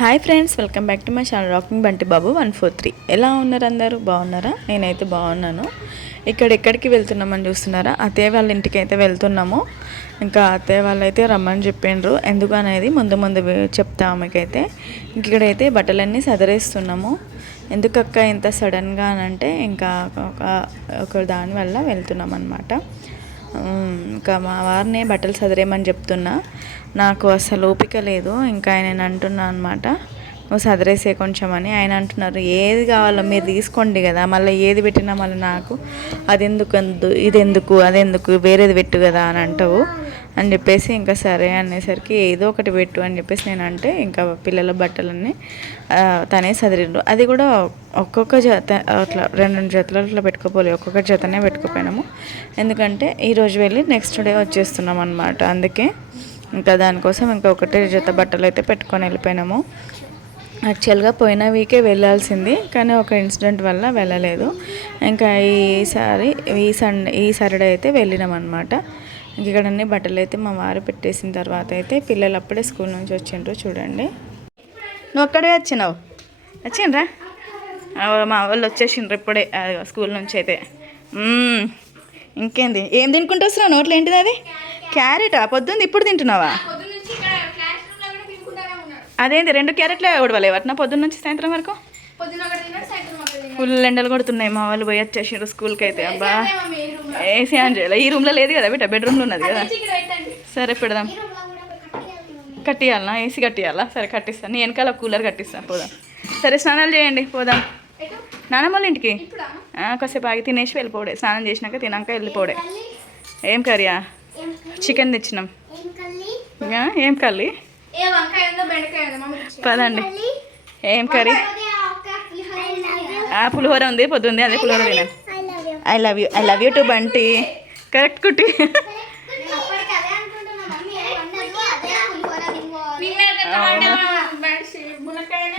Hi friends, welcome back to my channel rocking Bunty Babu 143. ఎలా ఉన్నారు అందరూ? బాగున్నారా? నేనైతే బాగున్నాను. ఎక్కడికి వెళ్తున్నామని చూస్తున్నారా? అత్తయ్య వాళ్ళ ఇంటికి అయితే వెళ్తున్నాము. ఇంకా అత్తయ్య వాళ్ళు అయితే రమ్మని చెప్పిండ్రు. ఎందుకు అనేది ముందు చెప్తాము మీకైతే. ఇక్కడైతే బట్టలన్నీ సదరేస్తున్నాము. ఎందుకక్క ఇంత సడన్గా అని అంటే ఇంకా ఒక దానివల్ల వెళ్తున్నాం అన్నమాట. ఇంకా మా వారిని బట్టలు సదిరేయమని చెప్తున్నా. నాకు అసలు ఓపిక లేదు. ఇంకా ఆయన అంటున్నా అనమాట, నువ్వు సదిరేసే కొంచెం అని. ఆయన అంటున్నారు, ఏది కావాలో మీరు తీసుకోండి కదా, మళ్ళీ ఏది పెట్టినా మళ్ళీ నాకు ఇదెందుకు అదెందుకు వేరేది పెట్టు కదా అని అంటావు అని చెప్పేసి, ఇంకా సరే అనేసరికి ఏదో ఒకటి పెట్టు అని చెప్పేసి నేను అంటే, ఇంకా పిల్లల బట్టలన్నీ తనే సదిరిండు. అది కూడా ఒక్కొక్క జత అట్లా 2 జతలు అట్లా పెట్టుకోపోలే, ఒక్కొక్క జతనే పెట్టుకుపోయినాము. ఎందుకంటే ఈరోజు వెళ్ళి నెక్స్ట్ డే వచ్చేస్తున్నాం అనమాట. అందుకే ఇంకా దానికోసం ఇంకా ఒకటే జత బట్టలు అయితే పెట్టుకొని వెళ్ళిపోయినాము. యాక్చువల్గా పోయిన వీకే వెళ్ళాల్సింది, కానీ ఒక ఇన్సిడెంట్ వల్ల వెళ్ళలేదు. ఇంకా ఈ సాటర్డే అయితే వెళ్ళినాం అనమాట. ఇక్కడ అన్ని బట్టలు అయితే మా వారు పెట్టేసిన తర్వాత అయితే పిల్లలు అప్పుడే స్కూల్ నుంచి వచ్చిండ్రు. చూడండి, నువ్వు అక్కడే వచ్చిండ్రా? మా వాళ్ళు వచ్చేసిండ్రు ఇప్పుడే స్కూల్ నుంచి అయితే. ఇంకేంది, ఏం తినుకుంటూ వస్తున్నావు? నోట్లో ఏంటిది అది? క్యారెటా? పొద్దుంది ఇప్పుడు తింటున్నావా? అదేంటి 2 క్యారెట్లే ఉడవలేవు అట్నా పొద్దున్న నుంచి సాయంత్రం వరకు? ఫుల్ ఎండలు కొడుతున్నాయి. మా వాళ్ళు పోయి వచ్చేసారు స్కూల్కి అయితే. అబ్బా, ఏసీ ఆన్ చేయాలి. ఈ రూమ్లో లేదు కదా బిడ్డ, బెడ్రూమ్లో ఉన్నది కదా. సరే పెడదాం. కట్టియాలనా? ఏసీ కట్టియాలా? సరే కట్టిస్తాను. నీ వెనకాల కూలర్ కట్టిస్తాను. పోదాం. సరే స్నానాలు చేయండి, పోదాం. నానమ్మ వాళ్ళ ఇంటికి కాసేపు ఆగి తినేసి వెళ్ళిపోడే. స్నానం చేసినాక తినాక వెళ్ళిపోడే. ఏం కర్రీయా? చికెన్ తెచ్చినాం. ఏం కర్రీ? పదండి. ఏం కర్రీ? పులిహోర ఉంది, పొద్దుంది, అదే పులిహోర తినాను. I love you too Bunty. Correct కుట్టి.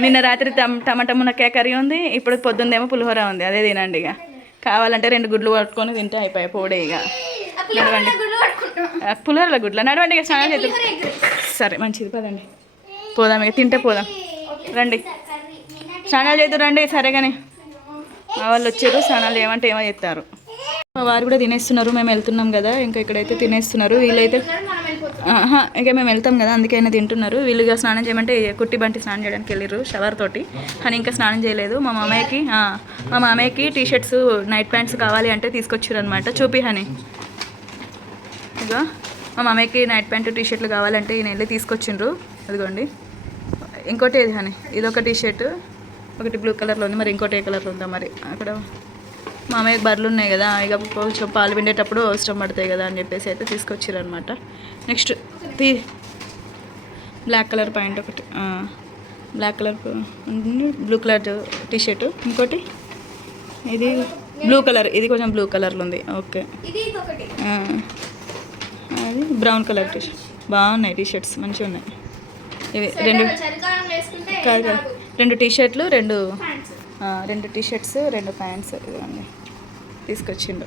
నిన్న రాత్రి టమాటా మునక్కాయ కర్రీ ఉంది, ఇప్పుడు పొద్దుందేమో పులిహోర ఉంది, అదే తినండి. ఇక కావాలంటే 2 గుడ్లు పట్టుకొని తింటే అయిపోయి పోడే. ఇక నడవండి. పులిహోరల గుడ్ల నడవండి. ఇక స్నానం చేద్దాం. సరే మంచిది, పదండి పోదాం. ఇక తింటే పోదాం, రండి. స్నానాలు చేద్దాం రండి. సరే కానీ మా వాళ్ళు వచ్చారు, స్నానాలు ఏమంటే ఏమో చెప్తారు. మా వారు కూడా తినేస్తున్నారు. మేము వెళ్తున్నాం కదా, ఇంకా ఇక్కడైతే తినేస్తున్నారు. వీళ్ళైతే ఇక మేము వెళ్తాం కదా, అందుకైనా తింటున్నారు. వీళ్ళుగా స్నానం చేయమంటే కుట్టి బంటి స్నానం చేయడానికి వెళ్ళారు షవర్ తోటి. కానీ ఇంకా స్నానం చేయలేదు. మా మామయ్యకి టీషర్ట్స్ నైట్ ప్యాంట్స్ కావాలి అంటే తీసుకొచ్చారు అనమాట. చూపి హనీ, ఇక మా మామయ్యకి నైట్ ప్యాంటు టీషర్ట్లు కావాలంటే ఈయన వెళ్ళి తీసుకొచ్చిండ్రు. అదిగోండి. ఇంకోటి ఏది హనీ? ఇదొక టీషర్ట్, ఒకటి బ్లూ కలర్లో ఉంది, మరి ఇంకోటి ఏ కలర్లో ఉందా మరి. అక్కడ మామయ్యకి బర్రెలు ఉన్నాయి కదా, ఇక కొంచెం పాలు పిండేటప్పుడు అవసరం పడతాయి కదా అని చెప్పేసి అయితే తీసుకొచ్చారు అనమాట. నెక్స్ట్ బ్లాక్ కలర్ ప్యాంట్ ఒకటి, black colour blue colour t-shirt, ఇంకోటి ఇది బ్లూ కలర్, ఇది కొంచెం బ్లూ కలర్లో ఉంది. ఓకే, అది బ్రౌన్ కలర్ టీషర్ట్. బాగున్నాయి టీషర్ట్స్, మంచిగా ఉన్నాయి ఇవి. 2 టీషర్ట్లు, 2 టీషర్ట్స్, 2 ప్యాంట్స్ ఇవన్నీ తీసుకొచ్చిండు.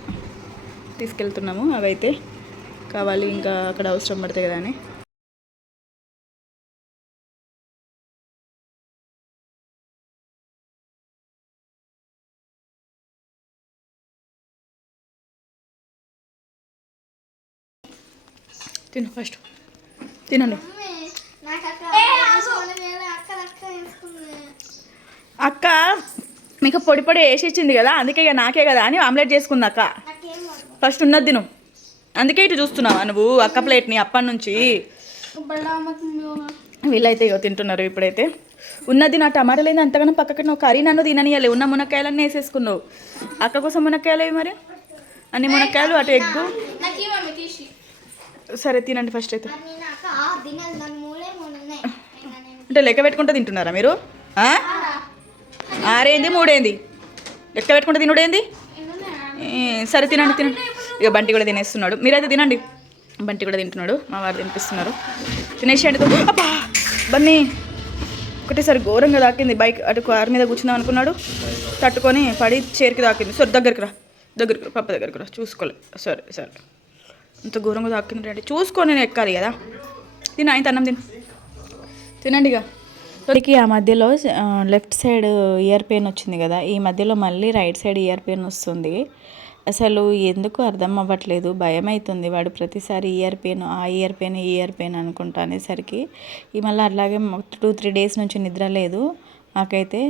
తీసుకెళ్తున్నాము. అవైతే కావాలి, ఇంకా అక్కడ అవసరం పడతాయి కదా అని. తిను ఫస్ట్, తినండి. అక్క మీకు పొడి వేసి ఇచ్చింది కదా, అందుకే ఇక నాకే కదా అని ఆమ్లెట్ చేసుకుంది అక్క. ఫస్ట్ ఉన్నది తిను. అందుకే ఇటు చూస్తున్నావా నువ్వు అక్క ప్లేట్ని అప్పటి నుంచి. వీళ్ళైతే ఇక తింటున్నారు. ఇప్పుడైతే ఉన్నది నా టమాటాలు ఏంది అంతగానో పక్కకి నువ్వు కర్రీ నన్ను తిననియాలి. ఉన్న మునక్కాయలన్నీ వేసేసుకున్నావు. అక్క కోసం మునక్కాయలు అవి, మరి అన్ని మునక్కాయలు, అటు ఎగ్గు. సరే తినండి ఫస్ట్ అయితే. అంటే లెక్క పెట్టుకుంటూ తింటున్నారా మీరు? 6 ఏంది 3 ఏంది లెక్క పెట్టుకుంటే తినుడేంది? సరే తినండి. ఇక బంటి కూడా తినేస్తున్నాడు. మీరైతే తినండి. బంటి కూడా తింటున్నాడు. మా వారు తినిపిస్తున్నారు. తినేసేయండి. అబ్బా బన్నీ ఒకటేసారి ఘోరంగా తాకింది. బైక్ అటు కారు మీద కూర్చుందాం అనుకున్నాడు, తట్టుకొని పడి చేరికి తాకింది. సరే దగ్గరికి రా పప్ప దగ్గరికి రా. చూసుకోలే. సరే అంత ఘోరంగా తాకింది. చూసుకొని నేను ఎక్కాలి కదా. తిన ఆయన అన్నం తినండి. ఇక వీడికి ఆ మధ్యలో లెఫ్ట్ సైడ్ ఇయర్ పెయిన్ వచ్చింది కదా, ఈ మధ్యలో మళ్ళీ రైట్ సైడ్ ఇయర్ పెయిన్ వస్తుంది. అసలు ఎందుకు అర్థం అవ్వట్లేదు, భయం అవుతుంది. వాడు ప్రతిసారి ఇయర్ పెయిన్, ఆ ఇయర్ పెయిన్, ఈ ఇయర్ పెయిన్ అనుకుంటా అనేసరికి ఈ మళ్ళీ అట్లాగే 2-3 డేస్ నుంచి నిద్ర లేదు నాకైతే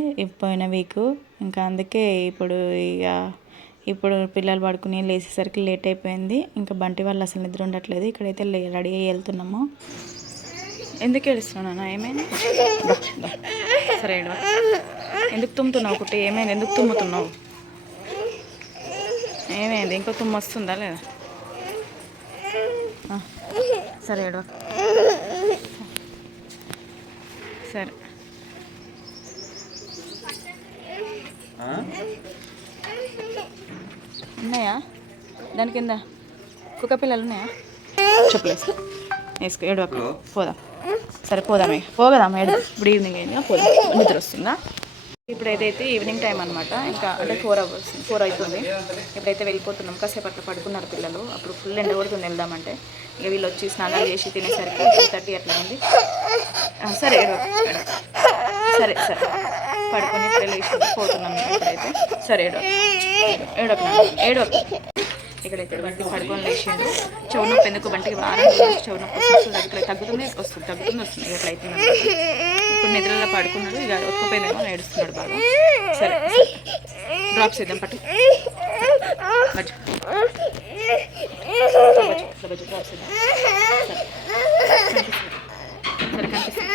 పోయిన వీక్. ఇంకా అందుకే ఇప్పుడు పిల్లలు పడుకుని లేచేసరికి లేట్ అయిపోయింది. ఇంకా బంటి వాళ్ళు అసలు నిద్ర ఉండట్లేదు. ఇక్కడైతే రెడీ అయ్యి వెళ్తున్నాము. ఎందుకు ఏడుస్తున్నానా, ఏమైంది? సరే ఏడవ. ఎందుకు తుమ్ముతున్నావు కుట్టి, ఏమైంది? ఎందుకు తుమ్ముతున్నావు? ఏమైంది? ఇంకో తుమ్ము వస్తుందా లేదా? సరే ఏడవ. సరే ఉన్నాయా దాని కింద కుక్క పిల్లలు ఉన్నాయా? చెప్పలేదు వేసుకో, ఏడు పోదాం. సరే పోదామే, పోగదాం ఏడు. ఇప్పుడు ఈవినింగ్ అయిందా, పోదాం. నిద్ర వస్తుందా? ఇప్పుడైతే ఈవినింగ్ టైం అనమాట. ఇంకా అంటే 4 అవుతుంది. ఇప్పుడైతే వెళ్ళిపోతున్నాం. కాసేపు అట్లా పడుకున్నారు పిల్లలు. అప్పుడు ఫుల్ ఎండ కొడుతుంది వెళ్దామంటే. ఇక వీళ్ళు వచ్చి స్నానాలు చేసి తినేసరికి 2:30 అట్లా ఉంది. సరే సరే సరే పడుకొని ఇప్పుడు లేచి పోతున్నాం ఇప్పుడైతే. సరే ఏడో ఇక్కడైతే బంటి పడుకొని లేచిండు. చెవు నొప్పి ఎందుకు బంటికి వారం చెవు నొప్పి వస్తుంది, తగ్గుతుంది వస్తుంది ఇట్లా అవుతుంది. ఇప్పుడు నిద్రలో పడుకున్నాడు. ఇక ఒక్కపోయిందేమో ఏడుస్తున్నాడు బాగా. సరే డ్రాప్స్ ఇద్దాం పట్టు డ్రాప్స్ ఇద్దాం. సరే కనిపిస్తుంది.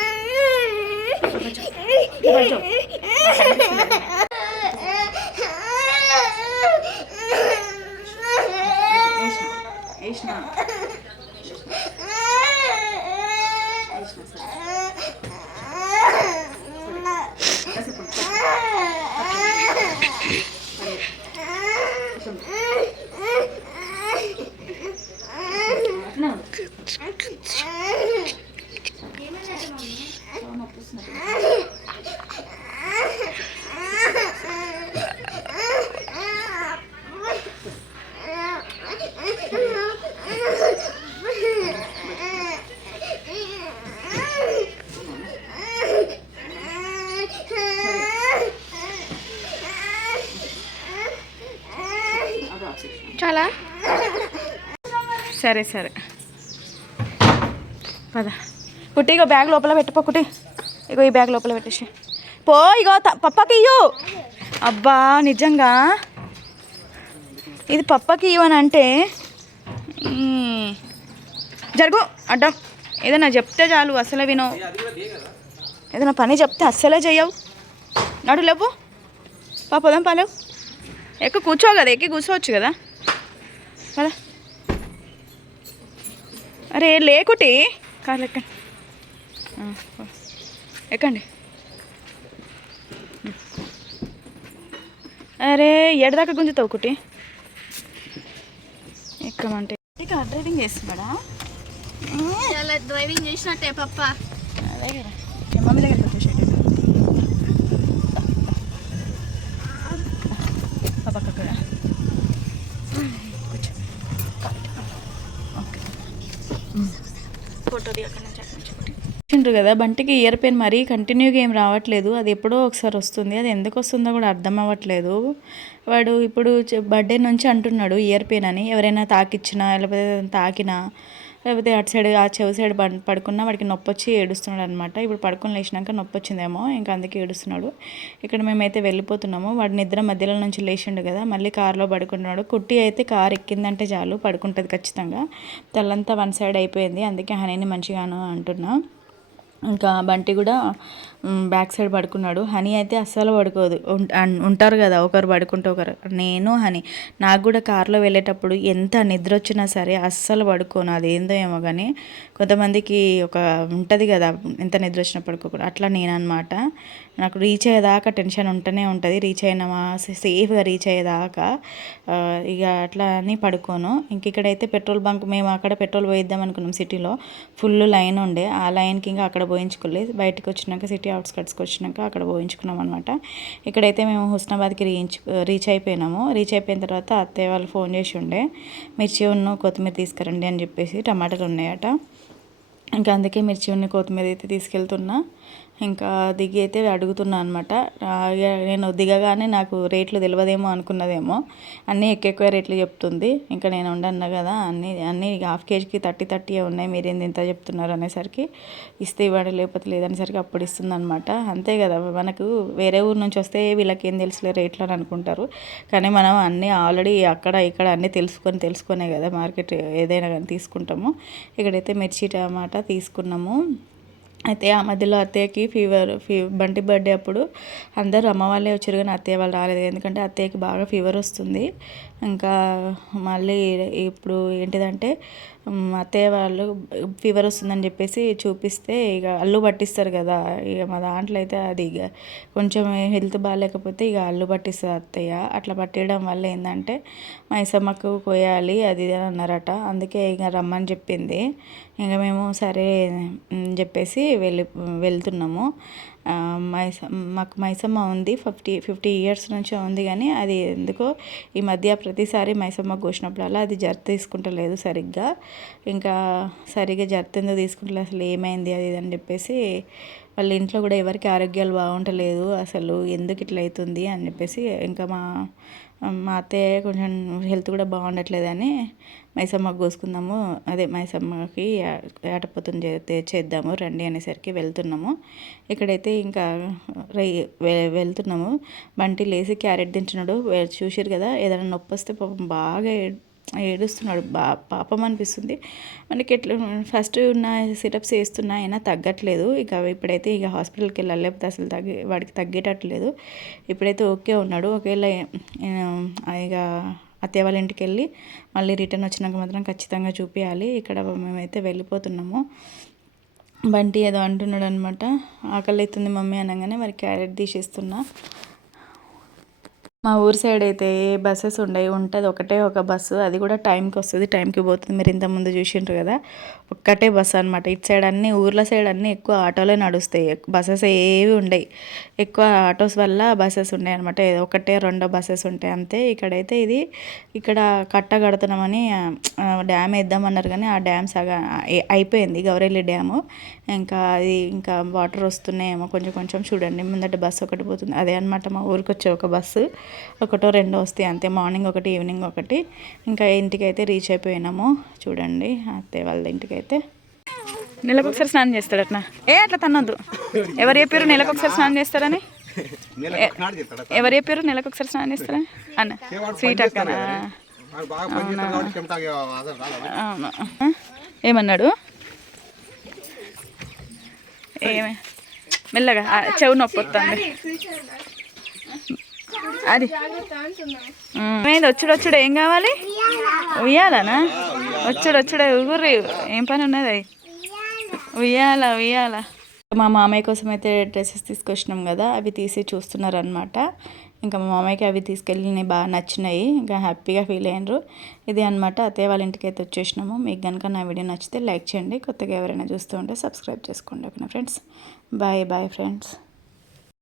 చాలా సరే సరే పద కుట్టి. ఇగో బ్యాగ్ లోపల పెట్టుకో కుట్టి. ఇగో ఈ బ్యాగ్ లోపల పెట్టేసి పో. ఇగో పప్పకి ఇయ్యు. అబ్బా నిజంగా ఇది పప్పకి ఇవ్వని అంటే జరుగు అడ్డం. ఏదైనా చెప్తే చాలు అసలే వినవు. ఏదైనా పని చెప్తే అస్సలే చెయ్యవు. నడు లేవు పోదాం పాలేవు. ఎక్కి కూర్చో కదా, ఎక్కి కూర్చోవచ్చు కదా. కదా అరే లేకుటి కార్లు ఎక్కండి, ఎక్కండి. అరే ఎడదాకా గుంజుతావు కుటి. ఎక్కమంటే కార్ డ్రైవింగ్ చేస్తున్నాడా? డ్రైవింగ్ చేసినట్టే పప్ప. అదే కదా మమ్మీ దగ్గరికి వచ్చేసేట పక్క కూడా ఫోటో దిండ్రు కదా. బంటికి ఇయర్ పెయిన్ మరీ కంటిన్యూగా ఏం రావట్లేదు. అది ఎప్పుడో ఒకసారి వస్తుంది. అది ఎందుకు వస్తుందో కూడా అర్థం అవ్వట్లేదు. వాడు ఇప్పుడు బర్త్డే నుంచి అంటున్నాడు ఇయర్ పెయిన్ అని. ఎవరైనా తాకిచ్చినా లేకపోతే తాకినా లేకపోతే అటు సైడ్ ఆ చెవి సైడ్ పడుకున్నా వాడికి నొప్పి వచ్చి ఏడుస్తున్నాడు అనమాట. ఇప్పుడు పడుకొని లేచినాక నొప్పి వచ్చిందేమో ఇంకా అందుకే ఏడుస్తున్నాడు. ఇక్కడ మేమైతే వెళ్ళిపోతున్నాము. వాడు నిద్ర మధ్యలో నుంచి లేచిండు కదా, మళ్ళీ కారులో పడుకుంటున్నాడు. కుట్టి అయితే కారు ఎక్కిందంటే చాలు పడుకుంటుంది ఖచ్చితంగా. తల్లంతా వన్ సైడ్ అయిపోయింది. అందుకే హనీని మంచిగాను అంటున్నా. ఇంకా బంటి కూడా బ్యాక్ సైడ్ పడుకున్నాడు. హనీ అయితే అస్సలు పడుకోదు. ఉంటారు కదా ఒకరు పడుకుంటే ఒకరు. నేను హనీ నాకు కూడా కార్లో వెళ్ళేటప్పుడు ఎంత నిద్ర వచ్చినా సరే అస్సలు పడుకోను. అదేందో ఏమో కానీ కొంతమందికి ఒక ఉంటుంది కదా ఎంత నిద్ర వచ్చినా పడుకోకూడదు. అట్లా నేనన్నమాట. నాకు రీచ్ అయ్యేదాకా టెన్షన్ ఉంటూనే ఉంటుంది. రీచ్ అయినామా సేఫ్గా రీచ్ అయ్యేదాకా ఇక అట్లా అని పడుకోను. ఇంక ఇక్కడైతే పెట్రోల్ బంక్ మేము అక్కడ పెట్రోల్ పోయిద్దాం అనుకున్నాం. సిటీలో ఫుల్ లైన్ ఉండే. ఆ లైన్కి ఇంకా అక్కడ పోయించుకోలేదు. బయటకు వచ్చినాక సిటీ అవుట్స్కట్స్కి వచ్చినాక అక్కడ పోయించుకున్నాం అనమాట. ఇక్కడైతే మేము హుస్నాబాద్కి రీచ్ అయిపోయినాము. రీచ్ అయిపోయిన తర్వాత అత్తయ్య వాళ్ళు ఫోన్ చేసి ఉండే మిర్చి కొత్తిమీర తీసుకురండి అని చెప్పేసి. టమాటాలు ఉన్నాయట. ఇంకా అందుకే మిర్చి కొత్తిమీర అయితే తీసుకెళ్తున్నా. ఇంకా దిగి అయితే అడుగుతున్నా అనమాట. నేను దిగగానే నాకు రేట్లు తెలియదేమో అనుకున్నదేమో, అన్నీ ఎక్కువ రేట్లు చెప్తుంది. ఇంకా నేను ఉండన్నా కదా, అన్నీ హాఫ్ కేజీకి 30 ఉన్నాయి, మీరేంది ఇంత చెప్తున్నారు అనేసరికి ఇస్తే ఇవ్వండి లేకపోతే లేదనేసరికి అప్పుడు ఇస్తుంది అనమాట. అంతే కదా, మనకు వేరే ఊరు నుంచి వస్తే వీళ్ళకి ఏం తెలుసులే రేట్లు అని అనుకుంటారు. కానీ మనం అన్నీ ఆల్రెడీ అక్కడ ఇక్కడ అన్నీ తెలుసుకొనే కదా మార్కెట్ ఏదైనా కానీ తీసుకుంటాము. ఇక్కడైతే మిర్చి టమాటా తీసుకున్నాము. అయితే ఆ మధ్యలో అత్తయ్యకి బంటి బర్త్డే అప్పుడు అందరూ అమ్మ వాళ్ళే వచ్చారు కానీ అత్తయ్య వాళ్ళు రాలేదు. ఎందుకంటే అత్తయ్యకి బాగా ఫీవర్ వస్తుంది. ఇంకా మళ్ళీ ఇప్పుడు ఏంటిదంటే అత్తయ్య వాళ్ళు ఫీవర్ వస్తుందని చెప్పేసి చూపిస్తే ఇక అల్లు పట్టిస్తారు కదా. ఇక మా దాంట్లో అయితే అది ఇక కొంచెం హెల్త్ బాగాలేకపోతే ఇక అల్లు పట్టిస్తుంది అత్తయ్య. అట్లా పట్టడం వల్ల ఏంటంటే మైసమ్మకు కోయాలి అది ఇది అని అన్నారట. అందుకే ఇక రమ్మని చెప్పింది. ఇంకా మేము సరే చెప్పేసి వెళ్తున్నాము. మాకు మైసమ్మ ఉంది, 50 ఇయర్స్ నుంచి ఉంది. కానీ అది ఎందుకో ఈ మధ్య ప్రతిసారి మైసమ్మ కోసినప్పుడల్లా అది జర్త తీసుకుంటలేదు సరిగ్గా. ఇంకా సరిగ్గా జర్త ఎందుకు తీసుకుంటలేదు, అసలు ఏమైంది అది ఇది అని చెప్పేసి వాళ్ళ ఇంట్లో కూడా ఎవరికి ఆరోగ్యాలు బాగుంటలేదు, అసలు ఎందుకు ఇట్లా అవుతుంది అని చెప్పేసి ఇంకా మా అత్తయ్య కొంచెం హెల్త్ కూడా బాగుండట్లేదని మైసమ్మకు కోసుకుందాము, అదే మైసమ్మకి ఏటపోతుంది చేద్దాము రండి అనేసరికి వెళ్తున్నాము. ఇక్కడైతే ఇంకా వెళ్తున్నాము. బంటి లేసి క్యారెట్ తింటున్నాడు. చూసారు కదా, ఏదైనా నొప్పి వస్తే పాపం బాగా ఏడుస్తున్నాడు. పాపం అనిపిస్తుంది మనకి. ఎట్లా ఫస్ట్ ఉన్న సిరప్స్ వేస్తున్నా అయినా తగ్గట్లేదు. ఇక ఇప్పుడైతే ఇక హాస్పిటల్కి వెళ్ళాలి, లేకపోతే అసలు వాడికి తగ్గేటట్లేదు. ఇప్పుడైతే ఓకే ఉన్నాడు. ఒకవేళ ఇక అత్తయ్య వాళ్ళ ఇంటికి వెళ్ళి మళ్ళీ రిటర్న్ వచ్చినాక మాత్రం ఖచ్చితంగా చూపించాలి. ఇక్కడ మేమైతే వెళ్ళిపోతున్నాము. బంటి ఏదో అంటున్నాడు అనమాట. ఆకలి అవుతుంది మమ్మీ అనగానే మరి క్యారెట్ తీసేస్తున్నా. మా ఊరు సైడ్ అయితే బస్సెస్ ఉంటుంది ఒకటే ఒక బస్సు, అది కూడా టైంకి వస్తుంది, టైంకి పోతుంది. మీరు ఇంతకుముందు చూసిండ్రు కదా, ఒక్కటే బస్సు అనమాట. ఇటు సైడ్ అన్నీ ఊర్ల సైడ్ అన్నీ ఎక్కువ ఆటోలే నడుస్తాయి, బస్సెస్ ఏవి ఉండవు. ఎక్కువ ఆటోస్ వల్ల బస్సెస్ ఉన్నాయి అనమాట. ఒకటే 2 బస్సెస్ ఉంటాయి అంతే. ఇక్కడైతే ఇక్కడ కట్ట కడుతున్నామని డ్యామ్ వేద్దామన్నారు కానీ ఆ డ్యామ్ సగా అయిపోయింది, గౌరెల్లి డ్యాము. ఇంకా వాటర్ వస్తున్నాయేమో కొంచెం కొంచెం. చూడండి ముందట బస్సు ఒకటి పోతుంది, అదే అనమాట మా ఊరికి వచ్చే ఒక బస్సు. 1 2 వస్తాయి అంతే, మార్నింగ్ ఒకటి ఈవినింగ్ ఒకటి. ఇంకా ఇంటికైతే రీచ్ అయిపోయినాము. చూడండి అత్తయ్య వాళ్ళ ఇంటికైతే. నెలకు ఒకసారి స్నానం చేస్తాడు అట్లా. అట్లా తన్నొద్దు. ఎవరు చెప్పారు నెలకు ఒకసారి స్నానం చేస్తారని? ఎవరు చెప్పారు నెలకు ఒకసారి స్నానం చేస్తారని? అన్న స్వీట్ అక్కనా? అవును. ఏమన్నాడు? మెల్లగా చెవు నొప్పి వస్తుంది. అది వచ్చుడు ఏం కావాలి? ఉయ్యాలనా? వచ్చుడు ఉగుర్రి, ఏం పని ఉన్నది? ఉయ్యాల. మా మామయ్య కోసం అయితే డ్రెస్సెస్ తీసుకొచ్చినాం కదా, అవి తీసి చూస్తున్నారు అనమాట. ఇంకా మా మామయ్యకి అవి తీసుకెళ్ళి బాగా నచ్చినాయి, ఇంకా హ్యాపీగా ఫీల్ అయ్యారు. ఇది అనమాట, అత్తయ్య వాళ్ళ ఇంటికి అయితే వచ్చేసినాము. మీకు కనుక నా వీడియో నచ్చితే లైక్ చేయండి, కొత్తగా ఎవరైనా చూస్తూ ఉంటే సబ్స్క్రైబ్ చేసుకోండి. ఓకేనా ఫ్రెండ్స్, బాయ్ ఫ్రెండ్స్.